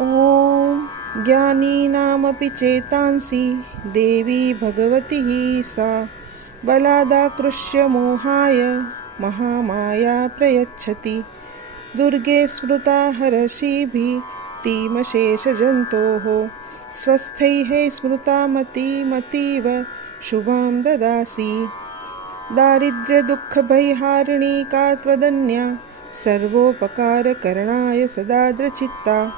ओम ज्ञानीनामपि चेतांसि देवी भगवती सा बलादाकृष्य मोहाय महामाया प्रयच्छति। दुर्गे स्मृता हर्षिभिः तीमशेषजन्तोः स्वस्थैः स्मृता मतीव शुभां ददासि। दारिद्र्यदुःखभयहारिणी का त्वदन्या सर्वोपकारकरणाय सदाद्रचित्ता।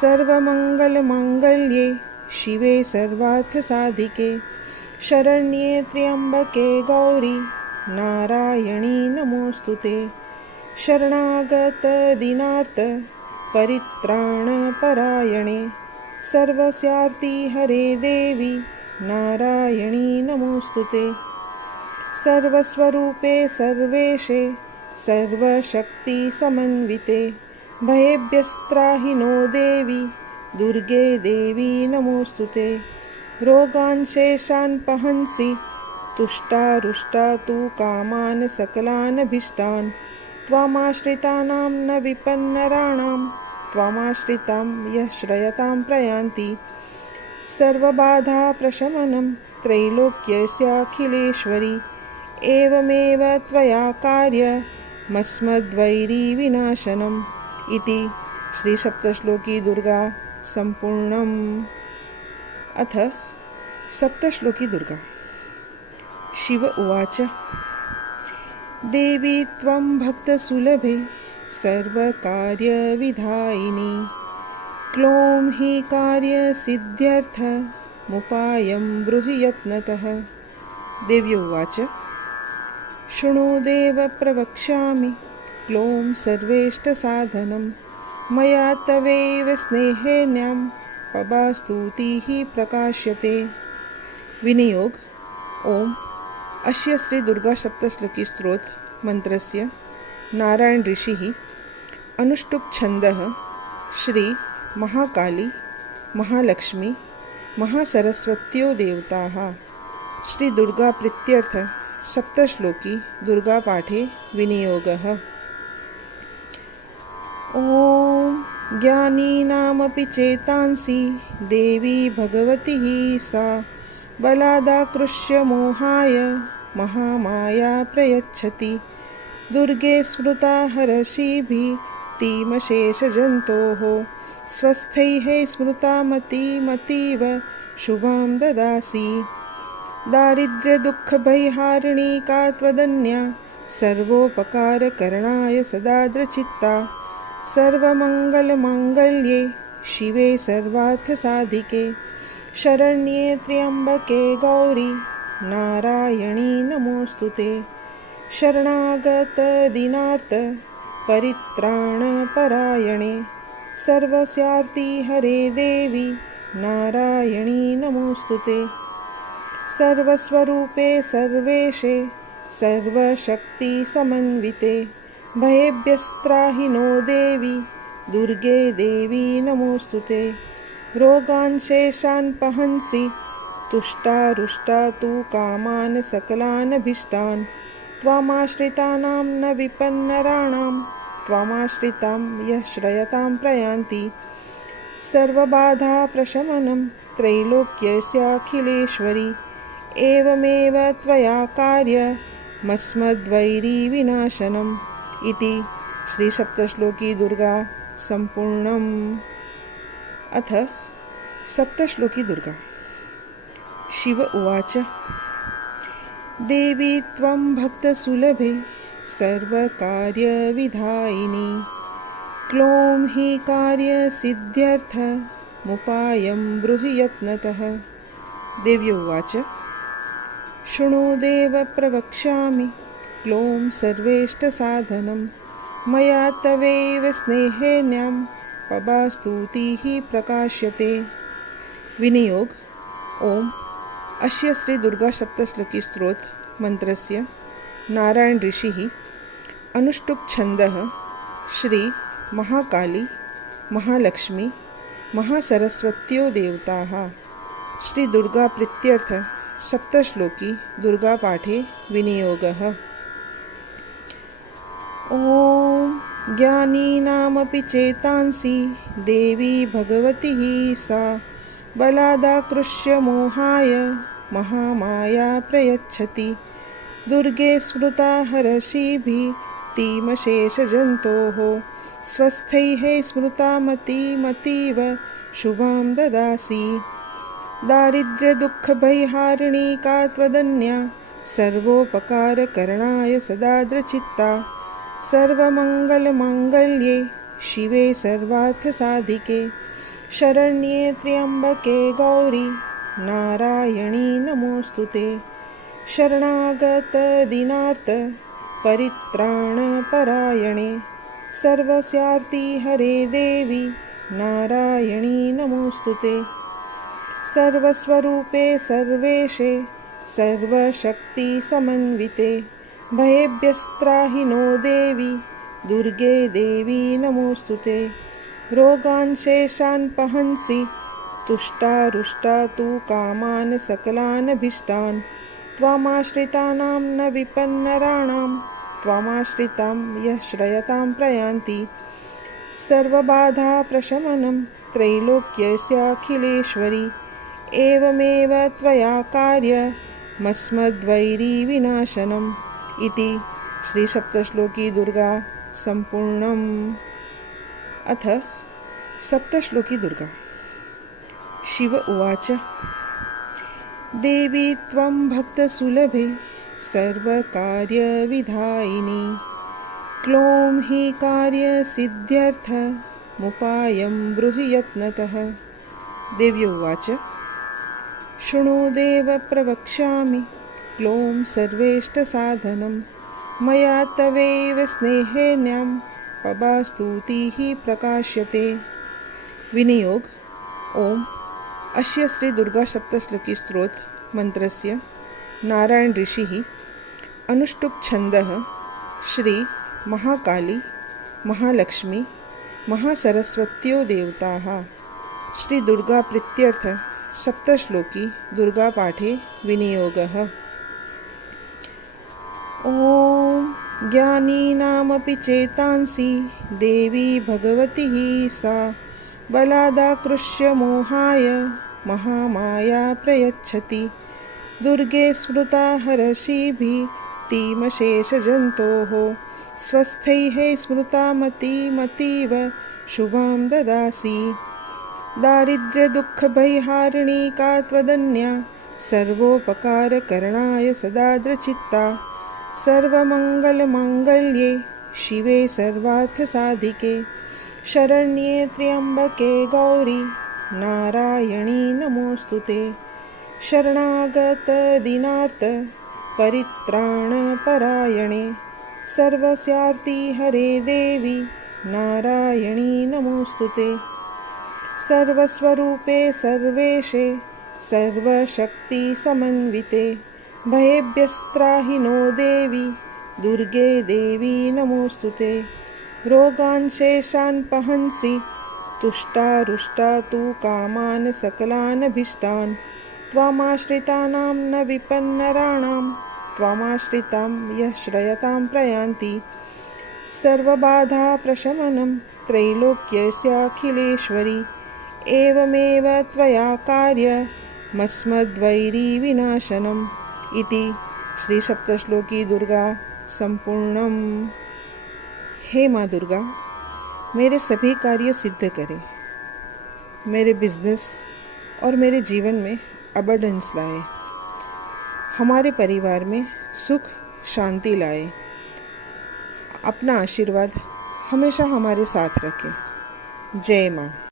सर्वमङ्गलमाङ्गल्ये शिवे सर्वार्थसाधिके शरण्ये त्र्यम्बके गौरी नारायणी नमोस्तुते। शरणागतदीनार्थ परित्राणपरायणे सर्वस्यार्ति हरे देवी नारायणी नमोस्तुते। सर्वस्वरूपे सर्वेशे सर्वशक्तिसमन्विते भयेभ्यस्त्राहि नो देवी दुर्गे देवी नमोऽस्तुते। रोगान् शेषान् पहंसि तुष्टारुष्टा तु कामान् सकलानभीष्टान् त्वामाश्रितानां न विपन्नराणां त्वामाश्रितां यः श्रयतां प्रयान्ति। सर्वबाधाप्रशमनं त्रैलोक्यस्याखिलेश्वरी एवमेव त्वया कार्यमस्मद्वैरीविनाशनम् इति श्रीसप्तश्लोकी दुर्गा सम्पूर्णम्। अथ सप्तश्लोकी दुर्गा। शिव उवाच देवी त्वं भक्तसुलभे सर्वकार्यविधायिनी क्लौं हि कार्यसिद्ध्यर्थमुपायं ब्रूहि यत्नतः। देवी उवाच शृणु देव प्रवक्ष्यामि क्लौं सर्वेष्टसाधनं मया तवैव स्नेहेन्यां पबास्तुतिः प्रकाश्यते। विनियोग। ओम अस्य श्री दुर्गा सप्तश्लोकी स्तोत्र मंत्रस्य नारायण ऋषिः अनुष्टुप् छन्दः श्री महाकाली महालक्ष्मी महासरस्वत्यो देवताः श्री दुर्गा प्रीत्यर्थ सप्तश्लोकी दुर्गा पाठे विनियोगः। ओम ज्ञानीनामपि चेतांसि देवी भगवती सा बलादाकृष्य मोहाय महामाया प्रयच्छति। दुर्गे स्मृता हरषिभिः तीमशेषजन्तोः स्वस्थैः स्मृता मतीव शुभां ददासि। दारिद्र्यदुःखभयहारिणी का त्वदन्या सर्वोपकारकरणाय सदाद्रचित्ता। सर्वमङ्गलमाङ्गल्ये शिवे सर्वार्थसाधिके शरण्ये त्र्यम्बके गौरी नारायणी नमोऽस्तुते। शरणागतदीनार्थ परित्राणपरायणे सर्वस्यार्ति हरे देवी नारायणी नमोऽस्तुते। सर्वस्वरूपे सर्वेशे सर्वशक्तिसमन्विते भयेभ्यस्त्राहि नो देवी दुर्गे देवी नमोऽस्तुते। रोगान् शेषान् पहंसि तुष्टारुष्टा तु कामान् सकलानभीष्टान् त्वामाश्रितानां न विपन्नराणां त्वामाश्रितां यः श्रयतां प्रयान्ति। सर्वबाधाप्रशमनं त्रैलोक्यस्याखिलेश्वरी एवमेव त्वया कार्यमस्मद्वैरीविनाशनम् इति श्रीसप्तश्लोकी दुर्गा सम्पूर्णम्। अथ सप्तश्लोकी दुर्गा। शिव उवाच देवी त्वं भक्तसुलभे सर्वकार्यविधायिनी क्लौं हि कार्यसिद्ध्यर्थमुपायं ब्रूहि यत्नतः। देवी उवाच शृणु देव प्रवक्ष्यामि क्लौं सर्वेष्टसाधनं मया तवैव स्नेहेन्यां पबास्तुतिः प्रकाश्यते। विनियोग। ओम अस्य श्री दुर्गा सप्तश्लोकी स्तोत्र मंत्रस्य नारायण ऋषिः अनुष्टुप् छन्दः श्री महाकाली महालक्ष्मी महासरस्वत्यो देवताः श्री दुर्गा प्रीत्यर्थ सप्तश्लोकी दुर्गा पाठे विनियोगः। ओम ज्ञानीनामपि चेतांसि देवी भगवती सा बलादाकृष्य मोहाय महामाया प्रयच्छति। दुर्गे स्मृता हरषिभिः तीमशेषजन्तोः स्वस्थैः स्मृता मतीव शुभां ददासि। दारिद्र्यदुःखभयहारिणी का त्वदन्या सर्वोपकारकरणाय सदाद्रचित्ता। सर्वमङ्गलमाङ्गल्ये शिवे सर्वार्थसाधिके शरण्ये त्र्यम्बके गौरी नारायणी नमोऽस्तुते। शरणागतदीनार्थ परित्राणपरायणे सर्वस्यार्ति हरे देवी नारायणी नमोऽस्तुते। सर्वस्वरूपे सर्वेशे सर्वशक्तिसमन्विते भयेभ्यस्त्राहि नो देवी दुर्गे देवी नमोऽस्तुते। रोगान् शेषान् पहंसि तुष्टारुष्टा तु कामान् सकलानभीष्टान् त्वामाश्रितानां न विपन्नराणां त्वामाश्रितां यः श्रयतां प्रयान्ति। सर्वबाधाप्रशमनं त्रैलोक्यस्याखिलेश्वरी एवमेव त्वया कार्यमस्मद्वैरीविनाशनम् इति श्रीसप्तश्लोकी दुर्गा सम्पूर्णम्। अथ सप्तश्लोकी दुर्गा। शिव उवाच देवी त्वं भक्तसुलभे सर्वकार्यविधायिनी क्लों हि कार्यसिद्ध्यर्थमुपायं ब्रूहि यत्नतः। देवी उवाच शृणु देव प्रवक्ष्यामि क्लों सर्वेष्टसाधनं मया तवैव स्नेहेन्यां पबास्तुतिः प्रकाश्यते। विनियोग। ओम अस्य श्री दुर्गा सप्तश्लोकी स्तोत्र मंत्रस्य नारायण ऋषिः अनुष्टुप् छन्दः श्री महाकाली महालक्ष्मी महासरस्वत्यो देवताः श्री दुर्गा प्रीत्यर्थ सप्तश्लोकी दुर्गा पाठे विनियोगः। ओम ज्ञानीनामपि चेतांसि देवी भगवती सा बलादाकृष्य मोहाय महामाया प्रयच्छति। दुर्गे स्मृता हर्षिभिः स्वस्थैः स्मृता मतीव शुभां ददासि। दारिद्र्यदुःखभयहारिणी का त्वदन्या सर्वोपकारकरणाय सदाद्रचित्ता। सर्वमङ्गलमाङ्गल्ये शिवे सर्वार्थसाधिके शरण्ये त्र्यम्बके गौरी नारायणी नमोऽस्तुते। शरणागतदीनार्थ परित्राणपरायणे सर्वस्यार्ति हरे देवी नारायणी नमोऽस्तुते। सर्वस्वरूपे सर्वेशे सर्वशक्तिसमन्विते भयेभ्यस्त्राहि नो देवी दुर्गे देवी नमोऽस्तुते। रोगान् शेषान् पहंसि तुष्टारुष्टा तु कामान् सकलानभीष्टान् त्वामाश्रितानां न विपन्नराणां त्वामाश्रितां यः श्रयतां प्रयान्ति। सर्वबाधाप्रशमनं त्रैलोक्यस्याखिलेश्वरी एवमेव त्वया कार्यमस्मद्वैरीविनाशनम् इति श्रीसप्तश्लोकी दुर्गा सम्पूर्णम्। हे माँ दुर्गा, मेरे सभी कार्य सिद्ध करें, मेरे बिजनेस और मेरे जीवन में अबंडेंस लाए, हमारे परिवार में सुख शांति लाए। अपना आशीर्वाद हमेशा हमारे साथ रखें। जय माँ।